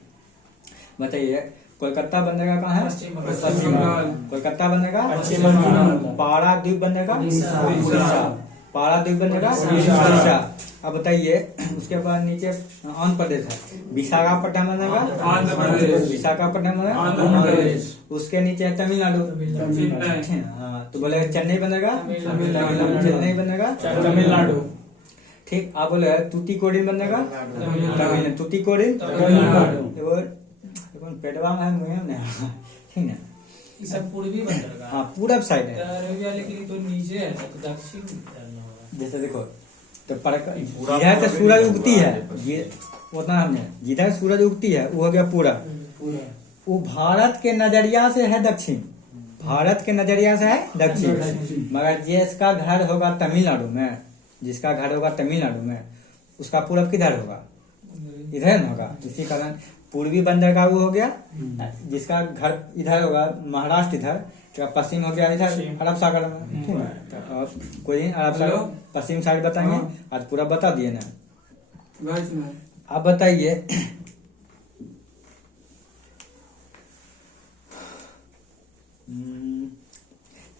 बताइए कोलकाता बंदरगाह कहाँ है? पश्चिम बंगाल। कोलकाता बंदरगाह पश्चिम बंगाल। पारादीप बंदरगाह उड़ीसा। पारादीप बंदरगाह उड़ीसा। अब बताइए उसके बाद नीचे आंध्र प्रदेश है, विशाखापट्टनम बंदरगाह आंध्र प्रदेश। विशाखापट्टनम आंध्र प्रदेश। उसके नीचे है तमिलनाडु। चेन्नई। हाँ तो बोले चेन्नई बंदरगाह तमिलनाडु। चेन्नई बंदरगाह तमिलनाडु। ठीक। आप बोले तूतीकोरिन बंदरगाह तमिलनाडु। तूतीकोरिन तमिलनाडु। पेटवा में है मुंह में ठीक है। ये सब पूर्वी बंदरगाह। हाँ पूरब साइड है। अरेबिया लेकिन तो नीचे है तो दक्षिण करना होगा। जैसे देखो तो जिधर से सूरज उगती है ये उतना हमने जिधर सूरज उगती है वो हो गया पूरा। वो भारत के नजरिया से है दक्षिण, भारत के नजरिया से है दक्षिण। मगर जिसका घर होगा तमिलनाडु में, जिसका घर होगा तमिलनाडु में उसका पूरब किधर होगा? इधर न होगा, इसी कारण पूर्वी बंदरगाह वो हो गया, जिसका घर इधर होगा महाराष्ट्र इधर, तो पश्चिम हो गया इधर अरब सागर में, ठीक है। तो अब कोई दिन अरब सागर पश्चिम साइड बताएंगे, आज पूरा बता दिए ना। गाइस में आप बताइए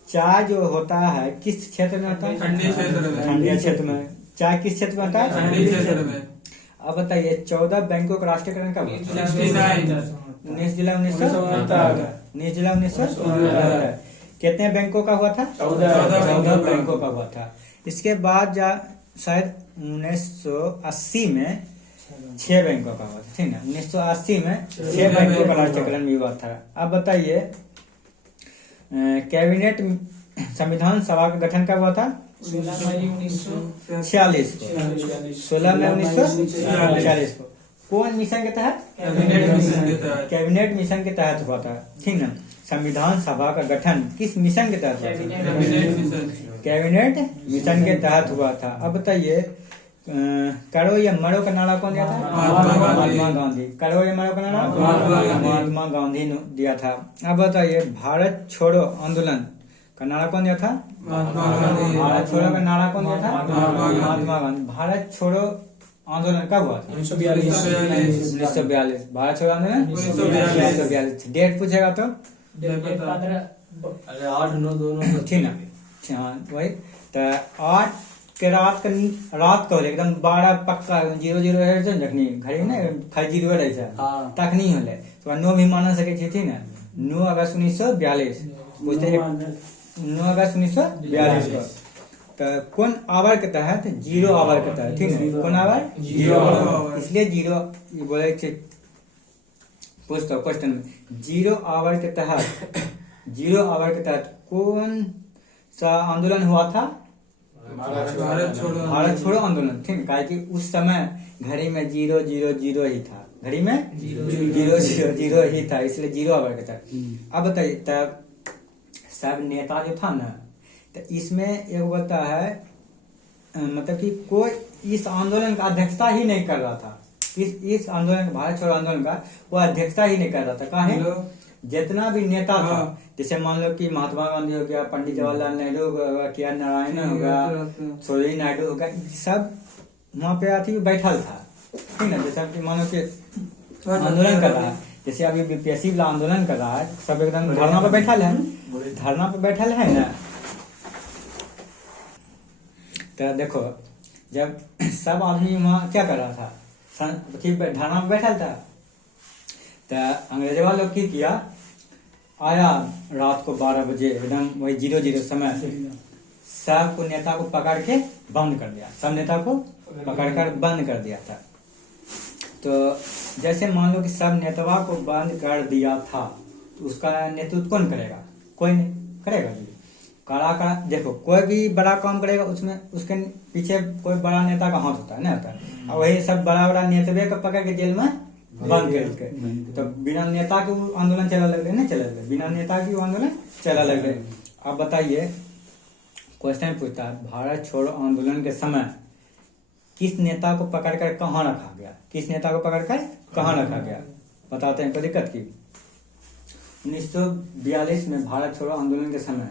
चाय जो होता है किस क्षेत्र में होता है? ठंडे क्षेत्र में। ठंडे क्षेत्र में। चाय किस क्षेत्र में होता है? ठंडे क्षेत्र में। अब बताइए 14 बैंकों का राष्ट्रीयकरण कब हुआ? 69 19 जुलाई 1969। कितने बैंकों का हुआ था? 14 बैंकों का हुआ था। इसके बाद शायद 1980 में 6 बैंकों का हुआ था, ठीक है। 1980 में 6 बैंकों का राष्ट्रीयकरण भी हुआ था। अब बताइए कैबिनेट संविधान सभा का गठन कब हुआ था? 46 को, 16 मई 1946 को। कौन मिशन के तहत? कैबिनेट मिशन के तहत हुआ था, ठीक है। संविधान सभा का गठन किस मिशन के तहत हुआ था? कैबिनेट मिशन के तहत हुआ था। अब बताइए करो या मरो का नारा कौन दिया था? महात्मा गांधी। करो या मरो का नारा महात्मा गांधी ने दिया था। अब बताइए भारत छोड़ो आंदोलन का नारा कौन दिया था? भारत छोड़ो का नारा कौन दिया था? महात्मा गांधी। भारत छोड़ो आंदोलन कब हुआ था? 1942। भारत छोड़ो आंदोलन 1942। डेट पूछेगा तो अरे 8-9 दोनों ठीक है। हाँ वही तो 8 के रात को एकदम 12 पक्का 00 है जखनी घड़ी ने 50 रहे छै तक नहीं होले तो 9 भी मान सके छी, ठीक है। 9 अगस्त 1942 बुझते 9 अगस्त 1942 को तो कौन आवर के तहत? 0 आवर के तहत, ठीक है। कौन आवर? 0 आवर। इसलिए 0 बोले पूछता क्वेश्चन में 0 आवर के तहत 0 आवर के तहत कौन सा आंदोलन हुआ था? भारत छोड़ो आंदोलन, ठीक है। कि उस समय घड़ी में 000 ही था, घड़ी में 000 ही था, इसलिए 0 आवर के तहत। अब बताइए तब सब नेता जो था ना, तो इसमें एक बोलता है मतलब कि कोई इस आंदोलन का अध्यक्षता ही नहीं कर रहा था। इस आंदोलन भारत छोड़ो आंदोलन का वो अध्यक्षता ही नहीं कर रहा था। काहे? जितना भी नेता था, जैसे मान लो कि महात्मा गांधी हो गया, पंडित जवाहरलाल नेहरू हो गया, के आर नारायण हो गया, सरोजिनी नायडू हो गया, सब वहाँ पे आती बैठल था, ठीक है। जैसे कि मान लो कि आंदोलन कर रहा है, जैसे अभी बीपीएससी वाला आंदोलन कर रहा है, सब एकदम धरना पे बैठल है, धरना पे बैठल है ना। तो देखो जब सब आदमी वहाँ क्या कर रहा था, धरना पे बैठल था, तो अंग्रेजवा लोग की किया, आया रात को 12 बजे एकदम वही 00 समय सब को नेता को पकड़ के बंद कर दिया, सब नेता को पकड़कर बंद कर दिया था। तो जैसे मान लो कि सब नेतावा को बंद कर दिया था, तो उसका नेतृत्व कौन करेगा? कोई नहीं करेगा जी। कड़ा देखो कोई भी बड़ा काम करेगा उसमें उसके पीछे कोई बड़ा नेता का हाथ होता है, नहीं होता है। और वही सब बड़ा नेतवे को पकड़ के जेल में बंद करके, तो बिना नेता के वो आंदोलन चला लग रहे, नहीं चला लग रहे, बिना नेता के वो आंदोलन चला लग रहे। अब बताइए क्वेश्चन पूछता है भारत छोड़ो आंदोलन के समय किस नेता को पकड़कर कहाँ रखा गया? किस नेता को पकड़कर कहाँ रखा गया? बताते हैं, कोई दिक्कत की। 1942 में भारत छोड़ो आंदोलन के समय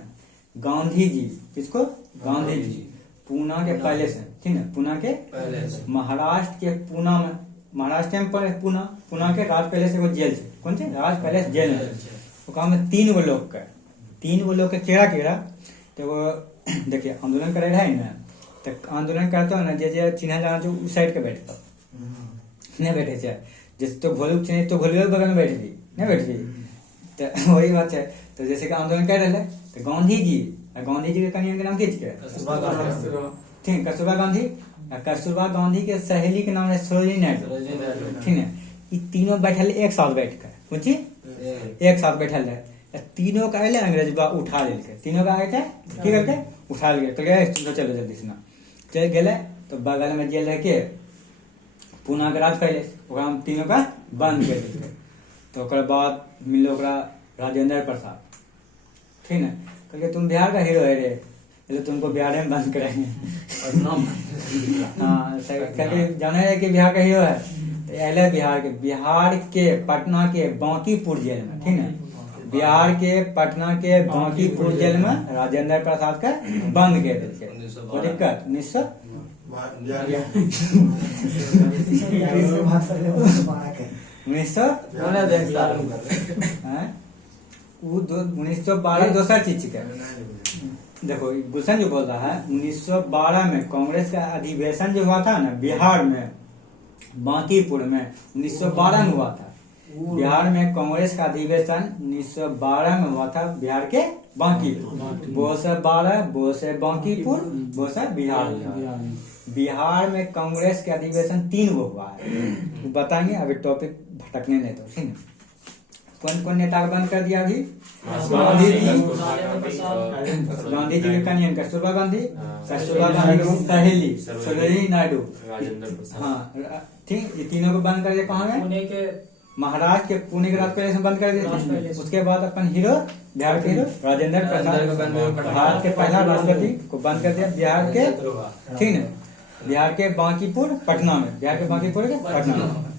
गांधी जी, किसको? गांधी जी पूना के पहले से, ठीक है, पूना के महाराष्ट्र के पूना में, महाराष्ट्र में पूना के राज पैलेस वो जेल से, कौन से राज पैलेस जेल में, वो काम में 3 गो लोग के केड़ा तो वो देखिए आंदोलन करे रहे ना, तो आंदोलन करते हो ना जे चिन्हा जाना जो उस साइड के बैठता नहीं बैठे थे, जैसे तो भोलू चिन्ह तो भोलू बगल में बैठ दी नहीं बैठ दी, तो वही बात है। तो जैसे कि आंदोलन कर रहे तो गांधी जी के कन्या के नाम की ठीक, कस्तूरबा गांधी, कस्तूरबा गांधी के सहेली के नाम है सरोजिनी नायडू, ठीक है। ये तीनों बैठल एक साथ बैठ कर, पूछी एक साथ बैठल है, तीनों का अले अंग्रेज उठा ले, तीनों का आए की करके उठा ले, तो चलो जल्दी से ना चल गए, तो बगल में जेल रह के पूना के राज पैलेस तीनों का बंद कर दिए। तो बाद मिलो राजेंद्र प्रसाद, ठीक है, क्योंकि तुम बिहार का हीरो है रे, तो तुमको बिहार में बंद करेंगे। हाँ क्योंकि जाना है कि बिहार का हीरो है, तो एले बिहार के पटना के बांकीपुर जेल में, ठीक है, बिहार के पटना के बांकीपुर जेल में राजेंद्र प्रसाद के बंद कर दिल। 1912 दूसरा चीज के देखो गुलशन जो बोल रहा है 1912 में कांग्रेस का अधिवेशन जो हुआ था ना बिहार में बांकीपुर में 1912 में हुआ था। बिहार में कांग्रेस का अधिवेशन 1912 में हुआ था बिहार के बांकीपुर। वो से 12 वो से बांकीपुर वो से बिहार। बिहार में कांग्रेस के अधिवेशन 3 गो हुआ है, बताएंगे अभी टॉपिक भटकने नहीं तो, ठीक है। कौन कौन नेता बंद कर दिया अभी? गांधी जी के कन्या कस्तूरबा गांधी, कस्तूरबा गांधी की सहेली सरोजिनी नायडू, हाँ ठीक, ये तीनों को बंद कर दिया। कहाँ में? महाराष्ट्र के पुणे के राजपैलेस में बंद कर दिया। उसके बाद अपन हीरो बिहार के हीरो राजेंद्र प्रसाद भारत के पहला राष्ट्रपति को बंद कर दिया बिहार के, ठीक है, बिहार के बांकीपुर पटना में, बिहार के बांकीपुर के पटना में।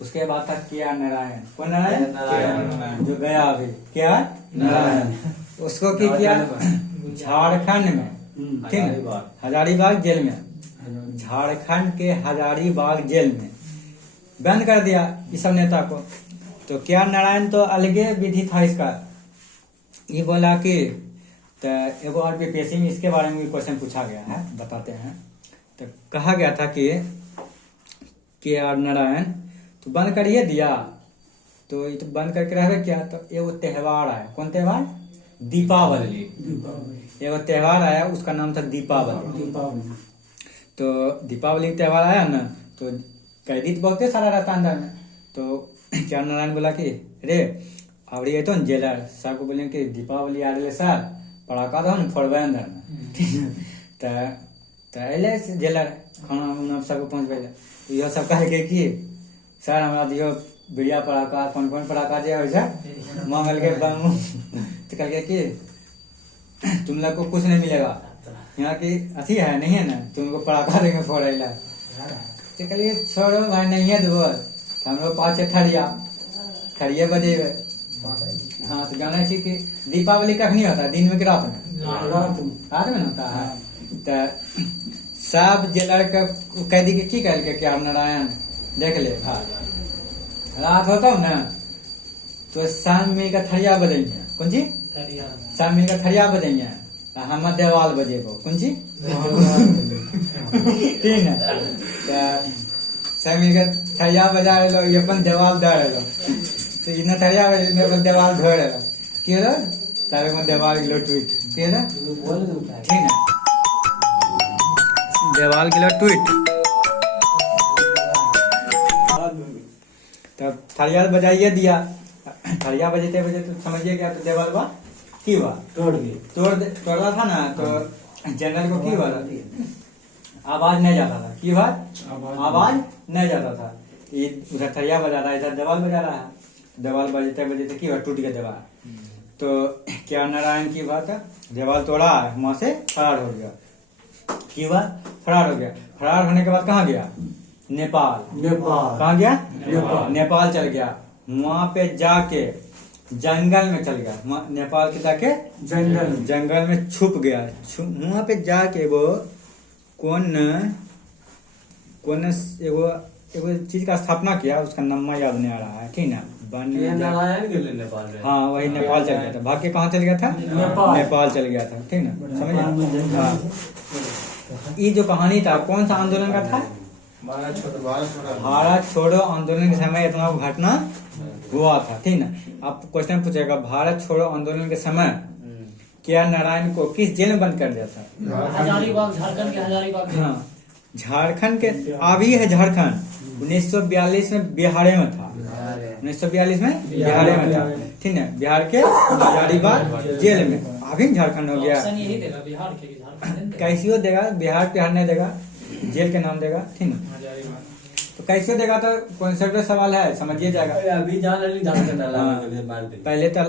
उसके बाद था के.आर. नारायण। कौन नारायण? जो गया अभी के.आर. नारायण। उसको की किया झारखंड में, ठीक है, हजारीबाग जेल में, झारखंड के हजारीबाग जेल में बंद कर दिया इस सब नेता को। तो के.आर. नारायण तो अलगे विधि था इसका। ये बोला कि तो एगो और बीपीएससी में इसके बारे में क्वेश्चन पूछा गया है, बताते हैं। तो कहा गया था कि के.आर. नारायण तो बंद करिए दिया, तो ये तो बंद करके रह गए क्या? तो एगो त्योहार आया। कौन त्योहार? दीपावली। एगो त्योहार आया उसका नाम था दीपावली। तो दीपावली त्योहार आया ना, तो कैदी तो बहुत सारा रहता अंदर में। तो के.आर. नारायण बोला कि रे अब ये तो जेलर साहब को बोले कि दीपावली आ रही है सर, पड़ाका दो फोड़बे अंदर में। तो अले जेलर खाना उना सबको पहुँचबे। तो यह सब कह के कि सर हमारा दियो बढ़िया पड़ाका, कौन कौन पड़ाका जो है मांगल के बम। तो कह कि तुम लोग को कुछ नहीं मिलेगा, यहाँ की अथी है नहीं है ना, तुमको पड़ाका देंगे फोड़े ला। तो कहलिए छोड़ो भाई नहीं है देव, हम लोग 5 ठरिया बजेबे। हाँ तो जाना चाहिए कि दीपावली कखनी होता है, दिन में कि रात में? रात में होता है। तो सब जेलर के कैदी के की कह के के.आर. नारायण देख ले रात होता हूँ ना, तो शाम में का थरिया बजेंगे। कौन ची? शाम में का थरिया बजेंगे, हम देवाल बजेबो। कौन ची? ठीक है। शाम में का थरिया बजा लो, ये अपन देवाल दे लो। तो इतना थरिया बजे देवाल धोए लो क्यों लो, तारे में देवाल किलो ट्वीट क्यों लो, ठीक है, देवाल किलो ट्वीट। तब थरिया बजाइए दिया, थरिया बजते बजते समझिए क्या, तो देवाल बा की हुआ तोड़ा था ना। तो जनरल को की हुआ आवाज नहीं जाता था, की हुआ आवाज नहीं जाता था। ये उधर थरिया बजा रहा है, इधर देवाल बजा रहा है, देवाल बजते बजते की हुआ टूट गया देवाल। तो के.आर. नारायण की बात है, देवाल तोड़ा वहां से फरार हो गया। की हुआ फरार हो गया। फरार होने के बाद कहाँ गया? नेपाल। कहाँ गया? नेपाल चल गया। वहां पे जाके जंगल में चल गया, नेपाल के जाके जंगल में छुप गया। वहां पे जाके वो कौन एगो चीज का स्थापना किया, उसका नाम याद नहीं आ रहा है, ठीक ना। हाँ वही नेपाल चल गया था, भाग के कहाँ चल गया था? नेपाल चल गया था, ठीक ना, समझ। हाँ ये जो कहानी था कौन सा आंदोलन का था? भारत छोड़ो आंदोलन के समय इतना घटना हुआ था, ठीक ना। आप क्वेश्चन पूछेगा भारत छोड़ो आंदोलन के समय के.आर. नारायण को किस जेल में बंद कर दिया था? हजारीबाग, झारखंड के हजारीबाग। हाँ झारखंड के अभी है झारखंड 1942 में बिहार में था, 1942 में बिहार में था, ठीक है, बिहार के हजारीबाग जेल में। अभी झारखंड हो गया। यही देगा बिहार के, कैसियो देगा, बिहार नहीं देगा, जेल के नाम देगा, ठीक है। तो कैसे देगा? तो कॉन्सेप्ट सवाल है, समझिए जाएगा। पहले तो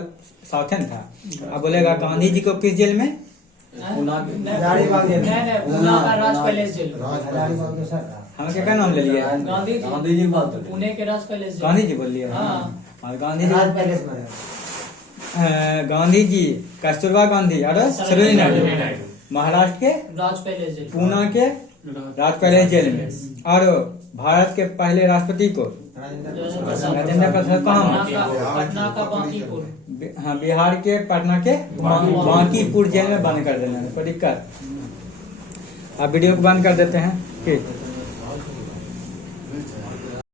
साउथन था, अब बोलेगा गांधी जी को किस जेल में? हजारीबाग जेल। राज पैलेस जेल। हजारीबाग तो सर हम क्या नाम ले लिया? गांधी जी। गांधी जी बात बोले। पुणे के राज पैलेस गांधी जी बोल लिया। हाँ। और गांधी जी, राज पैलेस में रहे। गांधी जी कस्तूरबा गांधी और सरोजिनी नायडू महाराष्ट्र के राज पैलेस जेल। पूना के राज पैलेस जेल में। और भारत के पहले राष्ट्रपति को राजेंद्र प्रसाद कहाँ? पटना का बांकीपुर। हाँ, बिहार के पटना के बांकीपुर जेल में बंद कर देना है। कोई दिक्कत? अब वीडियो को बंद कर देते हैं। ठीक।